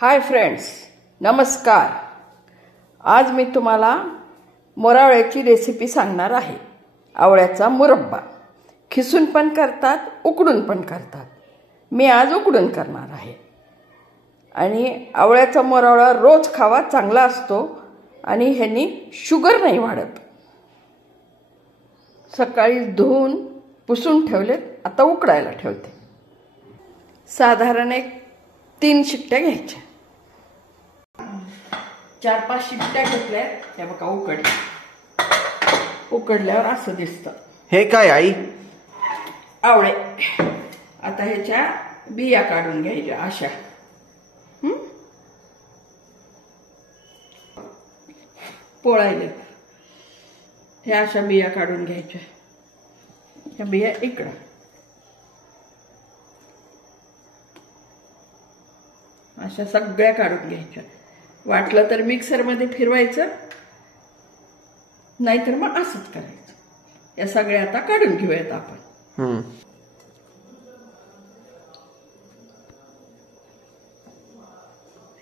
Hi friends, नमस्कार। आज मी तुम्हाला मोरावळ्याची रेसिपी सांगणार आहे। आवळ्याचा मुरब्बा खिसून पण करतात, उकडून पण करतात। मी आज उकडून करणार आहे। आणि आवळ्याचा मोरावळा रोज खावा, चांगला असतो आणि ह्यानी शुगर नाही वाढत। सकाळी धुवून पुसून ठेवलेत, आता उकडायला ठेवते। साधारण 3 शिट्ट्या घ्यायच्या। 4-5 शिट्ट्या घेतल्या, त्या बघा उकडल्यावर असं दिसतं। हे काय आई? आवळे। आता ह्याच्या बिया काढून घ्यायच्या अशा। पोळायले ह्या अशा बिया काढून घ्यायच्या। ह्या बिया इकडं अशा सगळ्या काढून घ्यायच्या। वाटलं तर मिक्सर मध्ये फिरवायचं, नाहीतर मग असंच करायचं। या सगळ्या आता काढून घेऊयात आपण।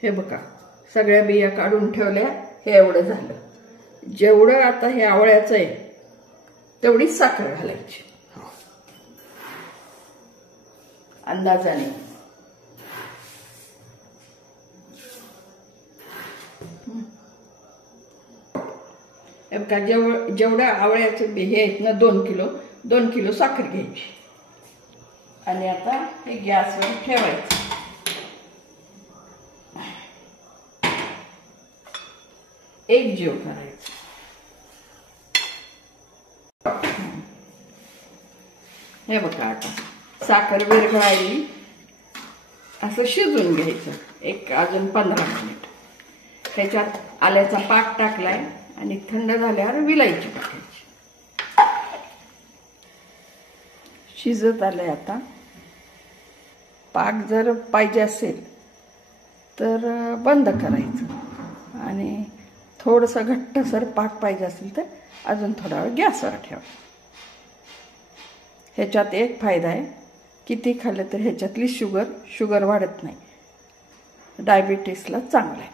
हे बघा, सगळ्या बिया काढून ठेवल्या। हे एवढं झालं। जेवढं आता हे आवळ्याचं आहे तेवढी साखर घालायची अंदाजाने। हे बघा, जेवढं आवळ्याचे हे आहेत ना, 2 किलो साखर घ्यायची। आणि आता हे गॅसवर ठेवायचं। एक जीव करायचं। हे बघा, आता साखर विरघळायली, असं शिजून घ्यायचं अजून 15 मिनिट। ह्याच्यात आल्याचा पाक टाकलाय आणि थंड झाल्यावर विलायची टाकायची। शिजत आलंय आता। पाक जर पाहिजे असेल तर बंद करायचं आणि थोडंसं घट्टसर पाक पाहिजे असेल तर अजून थोडा वेळ गॅसवर ठेवा। ह्याच्यात एक फायदा आहे, किती खाल्लं तर ह्याच्यातली शुगर वाढत नाही। डायबिटीसला चांगलं आहे।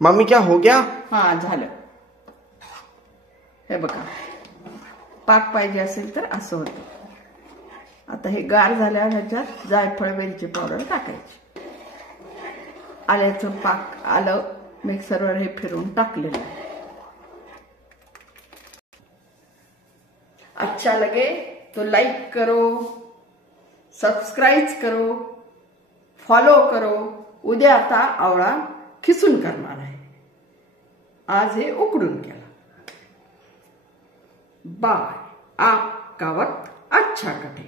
मम्मी क्या हो गया? हाँ, झालं। हे बघा, पाक पाहिजे असेल तर असं होतं। आता हे गार झाल्यावर ह्याच्यात जायफळ वेलची पावडर टाकायची। आल्याचं पाक आलं मिक्सरवर हे फिरून टाकलेलं आहे। अच्छा लगे तो लाइक करो, सब्सक्राइब करो, फॉलो करो। उद्या आता आवळा खिसून करणार आहे, आज हे उकडून केला। बाय। आपका वक्त अच्छा कटे।